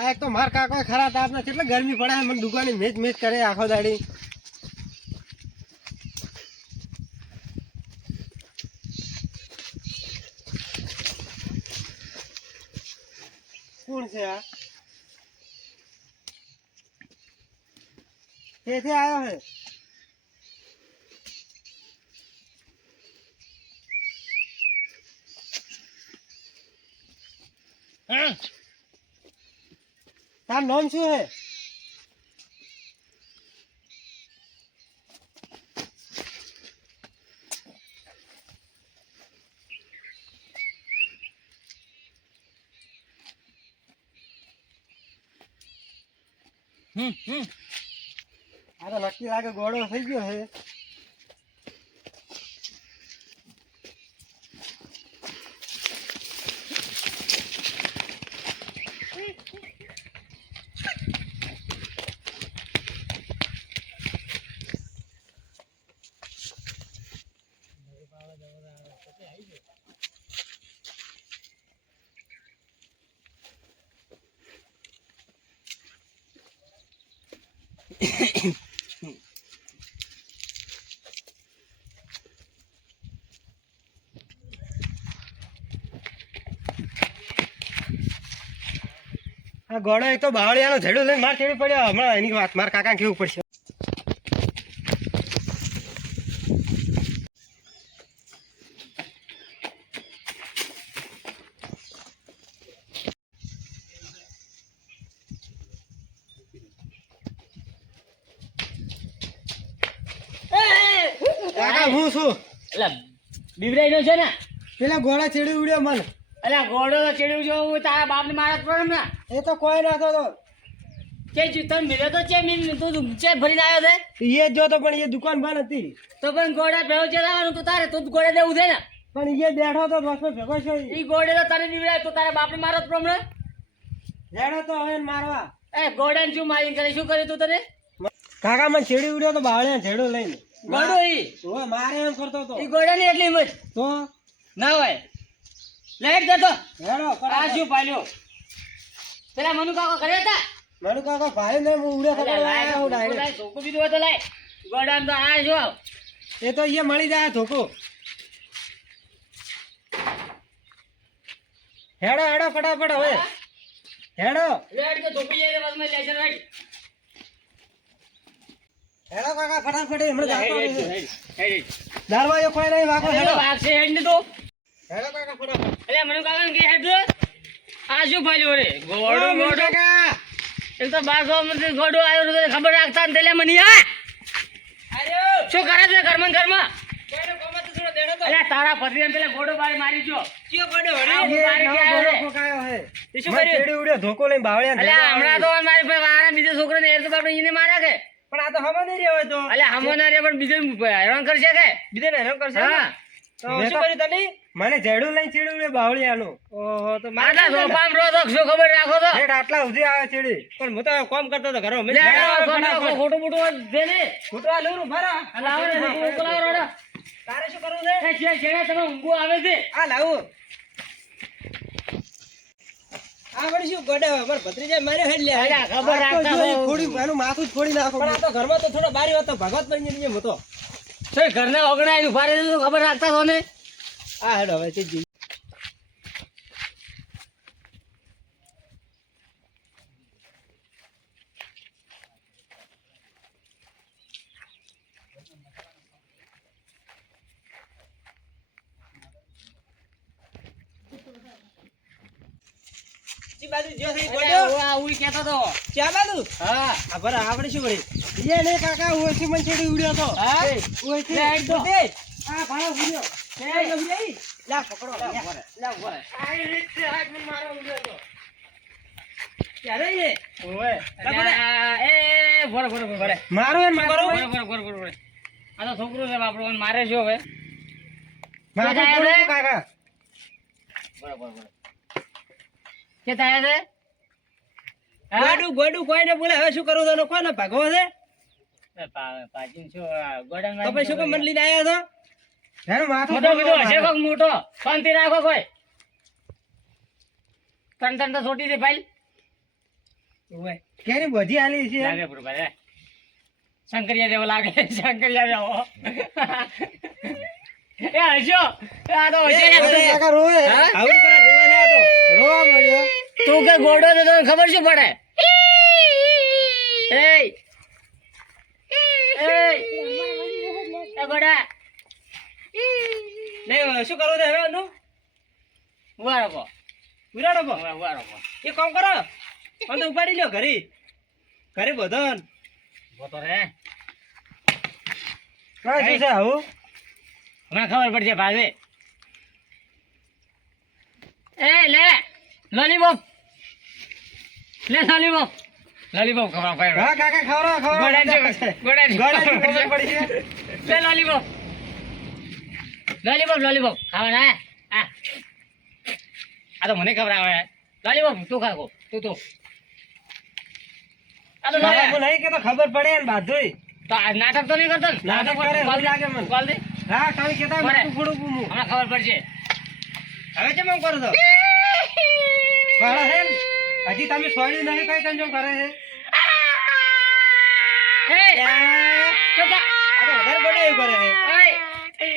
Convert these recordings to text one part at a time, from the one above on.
આ એક તો માર કાકો ખરા તાપ ને કેટલી ગરમી પડે મને દુકાને મેચ મેચ કરે આખો દાડી કોણ છે આ કેથી આવ્યો હે તાર નામ શું હે આ તો નક્કી લાગે ગોળો થઈ ગયો હે આ ગોળો એક તો બાવળિયાનો ઝેડો લઈને માર કેવી પડ્યો હમણાં એની વાત માર કાકા કેવું પડશે કાકા હું છું એટલે બીવરાઈ નો છે ને પેલા ગોળા ચેડી ઉડ્યો મને એટલે ઘોડો તો ચડ્યું જો હું તારા બાપ ને મારા પડે ને એ તો કોઈ નાતો તો કે તને મિલ્યો તો છે મીન તું છે ભરીને આવ્યો છે એ જ જોતો પણ એ દુકાન બંધ હતી તો પણ ઘોડા ભેગો ચલાવવાનું તો તારે તું ઘોડે દેવું છે ને પણ એ બેઠો તો દોસ્તો ભેગો છે ઈ ઘોડે તો તને બીવરાય તો તારા બાપ ને મારો પ્રમાણે હેડો તો હવે મારવા એ ઘોડા ને શું મારી કરે શું કર્યું તું તને કાકા મને ચેડી ઉડ્યો તો બાવળિયા ઝેડો લઈને ઘોડો ઈ ઓય મારે એમ કરતો તો ઈ ઘોડા ની એટલી હિંમત તો ના હોય લાઈટ જતો હેડો આ શું પાલ્યો પેલા મનુ કાકો કરે હતા મારું કાકા ભાઈ ને હું ઉડ્યો ખબર આવ્યો હું ડાયરેક્ટ ધોકો બીધું હોય તો લાય ઘોડા તો આ જો એ તો એ મળી જાય ધોકો હેડો હેડો ફટાફટ હવે હેડો લાઈટ તો ધોકો જાય બસ મેં લેસર રાખ હેડો કાકા ફટાફટ હમણાં જાતો હેડ દરવાજો કોઈ નહીં વાકો હેડો વાગશે હેડ ને તો હેડો કાકા ફટાફટ એટલે મનુ કાકા કે હેડ જો આ શું ફાલ્યો રે ઘોડો ઘોડો કાકા એક તો 1200 માંથી ઘોડો આવ્યો તો ખબર રાખતા ને તેલે મને આ શું કરે છે ઘરમાં અરે તારા પતિને પેલા ઘોડો બાર મારી જો કયો ઘોડો એ નવો ગોળો ફોકાયો હે તે શું મેં કર્યું ચેડી ઉડ્યો ધોકો લઈને બાવળિયા અલે હમણાં તો મારી પાસે વારા બીજા છોકરાને હેર તો આપણે એને માર્યા કે પણ આ તો હવા નહીં રહ્યો તો અલે હમો ના રે પણ બીજે હેરાન કરશે કે બીજે હેરાન કરશે હા તો શું કર્યું તમે મને ઝેડું લઈને ચેડી ઉડ્યો બાવળિયાનું ઓહો તો મારા સોપામ રો તો શું ખબર રાખો તો હેડ આટલા સુધી આવે ચેડી પણ હું તો કામ કરતો તો ઘરો મેં ખોટું મોટું દે ને ફૂટવા લઉં ભરા લાવો ને મોકલાવો રોડો તારે શું કરવું છે એ છે છેડા તમે ઊંઘો આવે છે આ લાવું આ વળી શું ગોડા માર ભત્રીજા મારે હેડ લે અરે ખબર રાખતા હોય. થોડી એનું માથું જ ફોડી નાખો પણ આ તો ઘરમાં તો થોડો બારી હતો ભગત બની ગયો હતો છે ઘરના ઓગણાય ઉભા રહે તો ખબર રાખતા છો ને આ હેડ હવે તે બાજુ જો થઈ ગોડો આ ઉઈ કહેતો તો ચા બાજુ હા આ ભરા આપણે શું કરી એ ને કાકા ઓછી મન છેડી ઉડ્યો તો હા ઓછી લે હેડ તો. આ ભાળો ઉડ્યો એ ઉડ્યો લા પકડો લા ઉભા રહે. આ રીતે હાથ મને મારો ઉડ્યો તો ક્યારે એ ઓય એ ભરે ભરે ભરે મારો એ મારો ભરે ભરે ભરે ભરે ભરે આ તો છોકરો છે આપણો મને મારે છે હવે મારો ક્યાં કાકા ભરે ભરે ભરે કે થાય છે ગોડું ગોડું કોઈને બોલે હવે શું કરું તો કોને ભાગવો છે પાછી શું ગોડા તો પછી શું કામ મને લઈને આવ્યો તો હેરો માથું મોટો કીધો હશે કોક મોટો શાંતિ રાખો કોઈ ત્રણ ત્રણ તો છોટી દે ભાઈ ઓય કેની બધી આલી છે લાગે બરોબર હે શંકરિયા જેવો લાગે શંકરિયા જેવો એ હજો આ તો હશે કાકા રોવે હા? આવું કરે રોવે ને આ તો રોવા મળ્યો તું કે ગોડો તો તને ખબર શું પડે એય એ ગોડા નહીં શું કરવું છે હવે નું ઉભા રહો વિરાડો બો ઉભા રહો એ કામ કરો મને ઉપાડી લ્યો ઘરે ઘરે બધન બોતો રે કાંઈ શું છે આવું મને ખબર પડશે ભાવે એ લે લોલીપોપ લે લોલીપોપ લોલીપોપ ખબર પડે હા કાકા ખવડાવો ગોડાની ગોળાની ખબર પડી છે લે લોલીપોપ લોલીપોપ લોલીપોપ ખાવાના હે હા આ તો મને ખબર આવે લોલીપોપ તું ખાકો તું આ તો કાકા હું નહીં કે તો ખબર પડે ને બાધુય તો આ નાટક તો નહીં કરતો ને નાટક કરે એવું લાગે મને કોલ દે હા તમે કેતા બરાબર. માથું ફોડું હું હમણાં ખબર પડશે હવે કેમ આમ કરો છો પાડા છે ને? હજી તમે સોયડું નહીં કઈ કંજમ કરે છે એ ચૂપ થા. આ તો વધારે બડે એવું કરે છે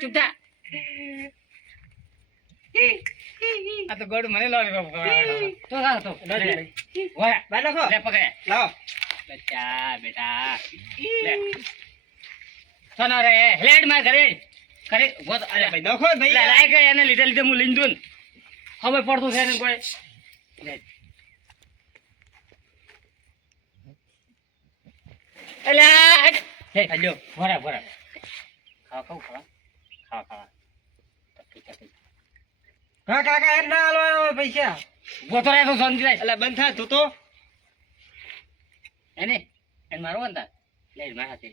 ચૂપ થા. આ તો ગોળું મને લોલીપોપ ખવડાવે. તો ખાવ તો. ઓય, બાય નાખો લે પકડે. લાવો બચ્ચા બેટા લે. સોનો રે હેડ માર ઘરે ઘરે ઉભો તો. અરે ભાઈ નાખો લે, ભાઈ લાય કે એને લીધે હું લઈને દઉં ને. ખબર પડતું છે ને કોઈ લે. એલા હટ. હે હાલ્યો. ભરા ભરા ખાવા ખાવા હા કાકા એ ના આલો પૈસા ઉભો તો રહે તો શાંતિ થાય. એટલે બંધ થા તું તો એને મારો અંતા લે મારા હાથે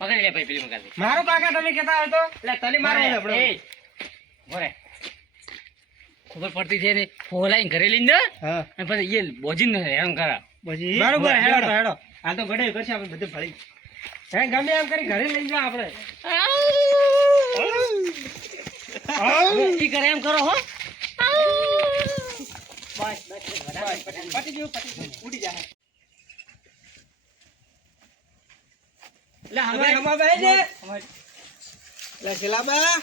પકડી લે ભાઈ પેલી મગાવી મારો કાકા તમે કેતા હોય તો એટલે તલી મારો છે આપણો ભરે ખબર પડતી છે ને ફોલાઈને ઘરે લઈને જા હા અને પછી એ બોજીને હેરાન કરા પછી બરોબર હેડો હેડો હાલ તો ગડે કરશે આપણે બધું ફળી હે ગમે એમ કરી ઘરે લઈ જા આપણે ઈ કરે એમ કરો હો પટી ગયું ઉડી જાય એટલે હવે હમાબા હે ને લે શિલાબા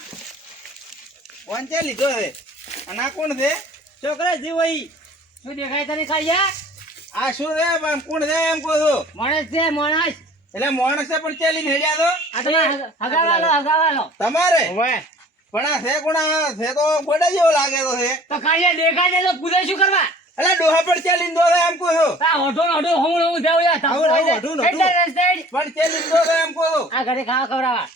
કોણ છે લીધો હે અને આ કોણ છે છોકરા જીવ વઈ શું દેખાય તને કાયા આ શું છે આમ કોણ છે એમ કહો છો માણસ છે માણસ એટલે માણસ છે પણ ચાલીને હેડ્યા તો આ તમે હગાવાલો તમારે પણ આ છે કોણ આ છે તો ગોડા જેવો લાગે તો છે તો કાયા દેખાય છે તો પૂછે શું કરવા એટલે ડોહા પર ચાલીને દો એમ કહો છો આ ઓઢો ઓઢો હું જાવ યાર આવું, આવું, આવું. પણ ચાલીને દો એમ કહો છો આ ઘરે ખાવા ખવડાવા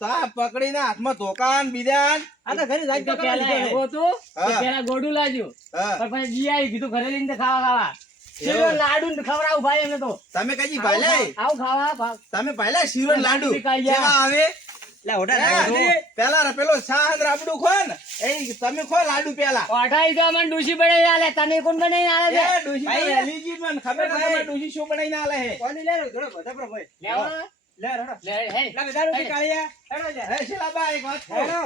તા પકડીને હાથમાં ધોકાન બીજાન આ તો ઘરે તો પેલા એવો હતું કે હા. પેલા ગોડું લાગ્યું હા પણ પછી જી આવી કીધું ઘરે લઈને ખાવા શીરો લાડુ ને ખવડાવું ભાઈ એમને તો તમે કઈ ભાઈલા આવું ખાવા તમે ભાઈલા શીરો ને લાડુ કાંઈ યા. કેવા આવે પેલા પેલો શાહ રાબડું ખો ને એ તમે ખો લાડુ પેલા ઓઢાઈ તો અમને ડૂસી બનાવી આલે તને કોણ બનાવી આલે છે એ ડોશી તો વેલીજી પણ ખબર ના તમારે ડોશી શું બનાવીને આલે હે કોની લે ઘણો બધા પર ભાઈ લેવો? લે રડો લે હે લા બધા રોટી કાળિયા હેડો લે હે શિલાબા એક વાત કહો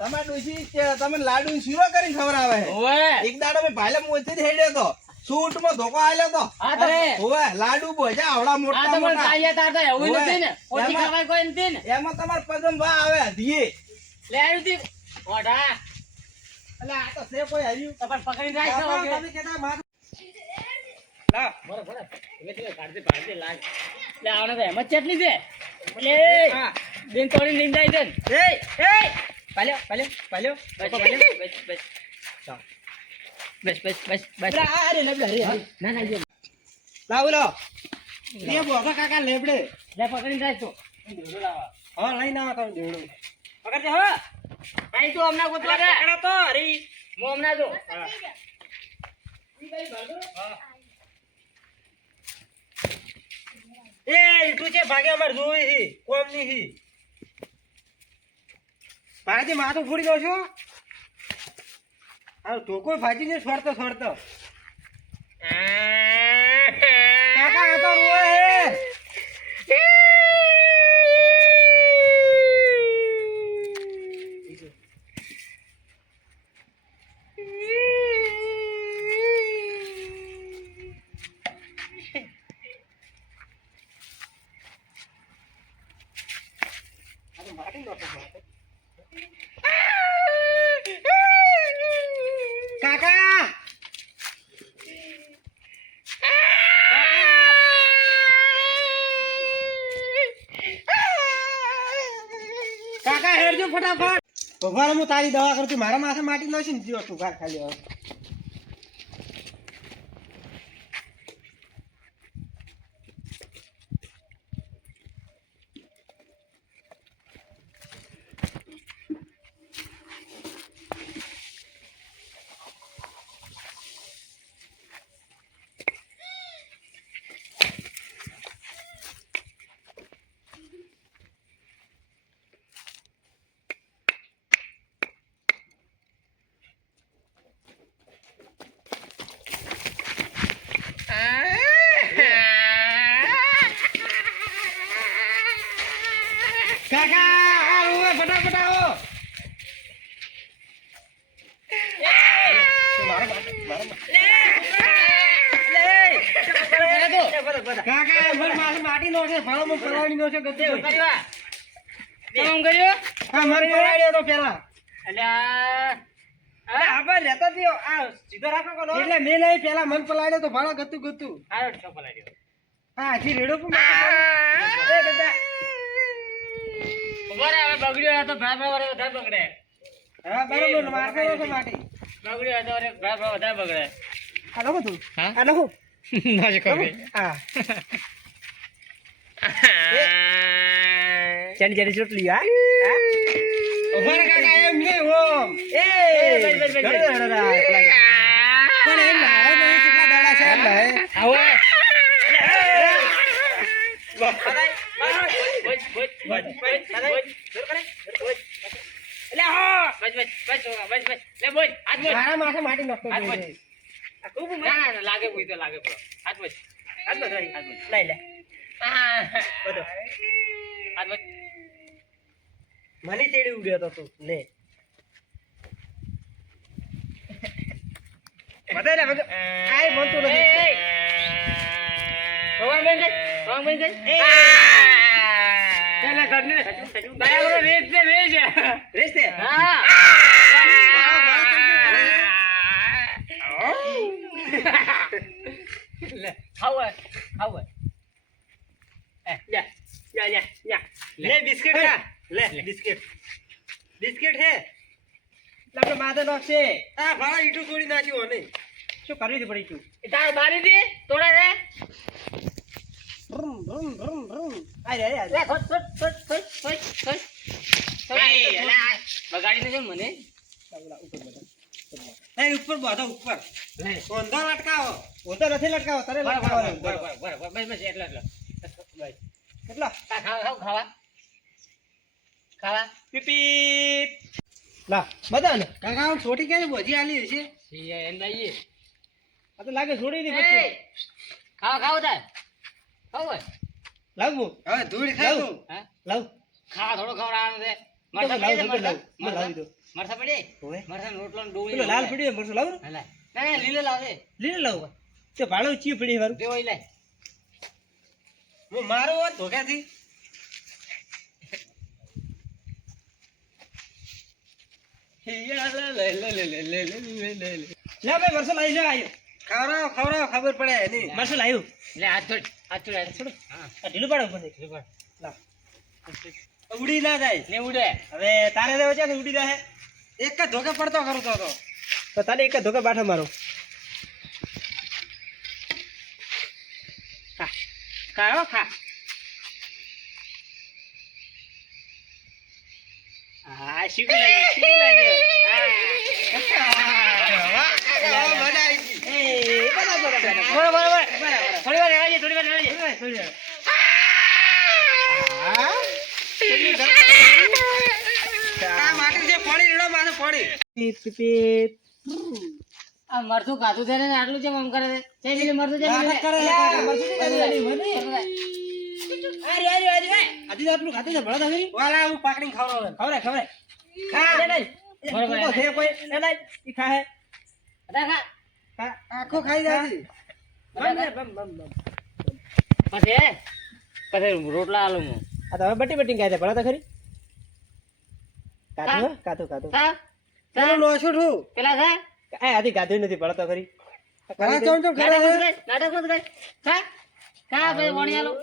તમાર ડોશી તમને લાડુ ને શીરો કરીને ખવડાવે હે ઓવે એક દાડો મે ભાઈલા મોચી હેડ્યો તો સૂટ માં ધોકો આલ્યો તો હા તો રે. ઓવે લાડુ બોજા આવડા આ મોટા તો મને મોટા કાયા તાર તો એવું ઓવે. નથી ને ઓછી એમાં- ખવાય કોઈ નથી ને એમાં તમાર પગમ વા આવે ધીએ લે આવ્યું તી ઓઢા એટલે આ તો સે કોઈ આવ્યું તો પણ પકડી રાખજો તમે ઓકે. કેતા માર લા બરોબર હવે તો કાઢી લાગ લે આવને તો એમ જ ચટણી છે લે હા. બેન તોડી લઈને જાય છે ને. એ પાલ્યો પાલ્યો બસ બસ બસ બસ બસ આ રે લેબડે રે ના ના જો લાવ લો લે બોગા કાકા લેબડે લે પકડી રાખજો હા લઈને આવો તો દેવડો પકડજે હો ભાઈ તું હમણાં ગોતવા દે પકડો તો હરી હું હમણાં જો એ તું છે ભાગે અમાર જોઈ હી કોમ ની હી ભાજી માથું ફોડી દો છો આ તો કોઈ ભાજી ને છોડતો કાકા આ તો રોએ હે ફટાફટ ઉભા રહો, હું તારી દવા કરું છું. મારા માથે માટી નાખી ને જીવો તું ઘર ખાલી હવે. કાકા આવો, ફટાફટ આવો. કાકા મારી માથે માટી નો છે, ભાડો માં પલાળી નો છે ગતે. કેમ કર્યું? હા મારે પલાળ્યો તો પેલા. આપણે લેતા થયો આ સીધો રાખો કોનો એટલે મેં નહીં પેલા મન પલાળ્યો તો ભાડો ગતું ગતું. આયો છો પલાડ્યો. હા હજી રેડો પણ એ દાદા ઉભા રહે, હવે બગડ્યો હતો ભરા ભરા વધારે બગડે. હા બરોબર મારતો તો માટી. બગડ્યો હતો ભરા ભરા વધારે બગડે. આ લોકો તું હા? આ લોકો ના છે કઈ. હા ચડી ચડી ચોટલી હા ઉભા રહે કાકા એમ નહીં ઓમ એ બસ, બસ, બસ, બસ. પણ એમ ના નહીં કેટલા દાડા છે એમ નહીં. આવો. મારા માથે માટી નાખતો હાથ જોઈ મત. રે. લાગે કોઈ તો લાગે પૂરો. હાથ મત. હાથ માં ધરી. હાથ મત. લઈ લે બધો. હાથ મત. મને ચેડી ઉડ્યો તો તું લે વધારે લે બધું આય બોલતો નથી ભગવાન બન ગઈ. ભગવાન બન ગઈ. પેલા ઘરને બરાબર રેત છે, રેત છે. રેસ દે હા. લે, ખાવું હોય, ખાવું હોય. લે, યા, યા, યા. લે બિસ્કિટ ખા લે બિસ્કિટ બિસ્કિટ હે આપણે માથે નાખશે આ ભાડા ઈટું છોડી નાખ્યું નહીં શું કરવી હતી પડી તું એ તાર બારી દે, તોડે રે. ભ્રુમ ભ્રુમ ભ્રુમ ભ્રુમ આય રે લે, ખોટ, ખોટ, ખોટ, ખોટ, ખોટ, ખોટ. એ, અલા, બગાડી દેજો ને મને. એ ઉપર બાધો ઉપર લે. ઓંધો લટકાવો હું તો નથી લટકાવો તારે બરાબર, લટકાવવાનું બરાબર, બરાબર, બસ, બસ, એટલો, એટલો. બસ. કેટલા ખાવા, ખાવા. ખાવા. પીપી લા બધા ને કાકા હું છોટી ક્યારે બોજી આલી હશે એમ લઈએ. આ તો લાગે છોડી દી એ, પછી ખાવા, ખાવું તાર. ખાવું હોય? લાવવું હવે ધૂળ ખાતું હા? લાવ ખાવા થોડો ખવડાવવાનો છે. લાવ મરચાં પડી છે, લાવ મરચાં? લાવી દો મરચાં પડી? ઓવે મરચાંનો રોટલો ને ડુંગળી પેલો લાલ લાવે. પડી મરસો લાવ હા, લાય. ના, ના, લીલો લાવજે. લીલે લાવ તે ભાડો ચી પડી વારું જે હોય લાય. હું મારો હોત ધોકાથી લે ભાઈ મરસો લાવી જા આયો ખવડાવો ખવડાવો ખબર પડે એની મરસો લાવ્યું લે, હાથ છોડ, હાથ છોડ, હાથ છોડ. હા, આ ઢીલું પાડો ઉપર જે પણ. લાવ ઉડી ના જાય ને ઉડે. હવે તારે દેવો છે કે ઉડી જાય એક જ ધોકે પડતો કરું તો તો તારે એક જ ધોકે બાઠો મારો ખા ખા હો, ખા હા શીખું લાગ્યું શીખું લાગ્યું મજા આવી ગઈ એ બરાબર બરાબર બરાબર, બરાબર. બરાબર થોડી વાર રહેવા દે, થોડી વાર રહેવા દે. થોડી વાર આ માટી જે પડી રેડો માથે પડી પીપ પીપ આ મરચું કાઢું છે ને આટલું જેમ આમ કરે છે. છે લીલે મરચું છે, લીલે. નાટક કરે છે, કાકા, મરચું છે, અરે અરે અરે આજી આટલું ખાતી છે ભળા તારી વાલા હું પાકડીને ખવડાવું ખવરે ખવરે ખા લે લે બરાબર. કોકો છે કોઈ લે લે ઈ ખા હે અદા ખા. ખા આખો ખાઈ જાય બમ બમ બમ બમ પછી રોટલા આલું હું. આ તો હવે બટી બટી ખાય છે ભળા તા ખરી કાતું હો કાતું કાતું ખા. પેલો લોછો ઠું પેલા ખા. એ આધી કાતું નથી ભળા તો ખરી ઘણા ચોમ ચોમ કરે નાટક છે મત કર, નાટક મત કર. ખા. ખા, પછી વણી આલું.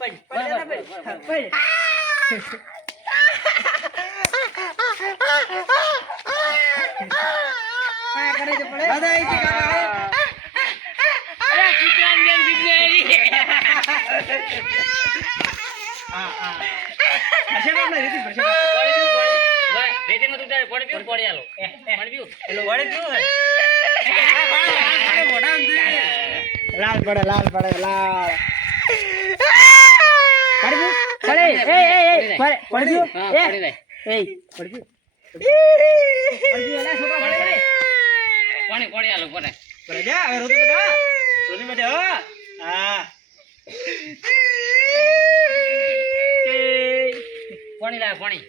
પડ બરાબર, પડ બરાબર, પડ આ કરે છે પડે દાદા અહીં થી કાકા અરે કૂતરાની જેમ બિજનેરી. હશે કોણ નહીં રીતિ ભરશે પાણી પીવું, પાણી. રેતીમાં તું તારે પાણી પીવું, પાણી આલો. પાણી પીવું. એલો વડે પીવું હે મોઢા અંદર લાલ પડે લાલ પડે લાલ પડ્યું પડે એ પડ્યું હા, એ પાણી લાય. એ પડ્યું પડ્યું એલા છોકરા પડે પડે પાણી, પાણી આલો, પાણી. પડે જા હવે રોટી બેટા હો હા પાણી લાય, પાણી.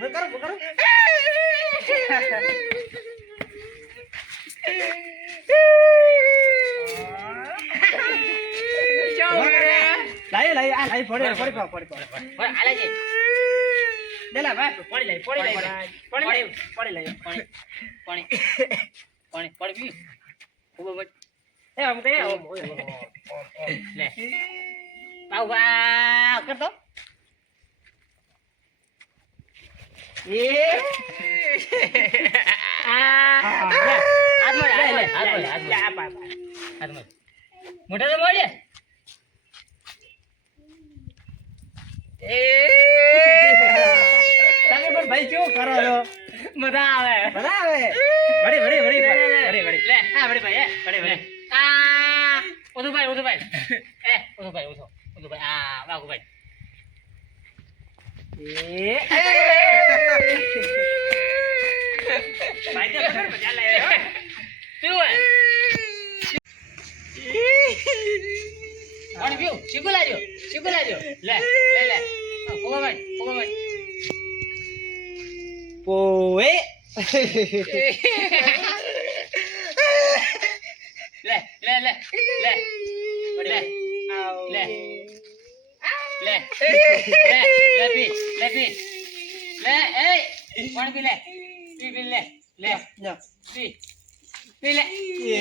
બકરો બકરો લાઈ લાઈ આ લાઈ પડે પડે પડે પાણી આલે છે. દેલા ભાઈ પડી લાઈ પડી લાઈ પાણી, પડી લાઈ પાણી, પાણી, પાણી, પાણી પીવું. ખૂબ જ. એ આમ કે લે. આવ વાહ કરતો. મોટા તો મળે. તમે પણ ભાઈ કેવું કરો છો મજા આવે. બધા આવે વડી વડી વડી વડી વડી લે. હા વડી ભાઈ વડી લે. વડી ઉધુભાઈ, ઉધુભાઈ. ઉધુભાઈ, ઉધુભાઈ. વાઘુભાઈ. ભાઈ તો ખબર મજા લે પીવું હે? પાણી પીવું? શીખું લાજો, શીખું લાજો. લે, લે, લે. કોબાભાઈ, કોબાભાઈ. પોએ લે, લે, લે, લે. લે, લે. લે, લે, પી, લે, પી. લે, એય, પાણી પી લે. પી, લે. લે, જા પી. પી લે. એ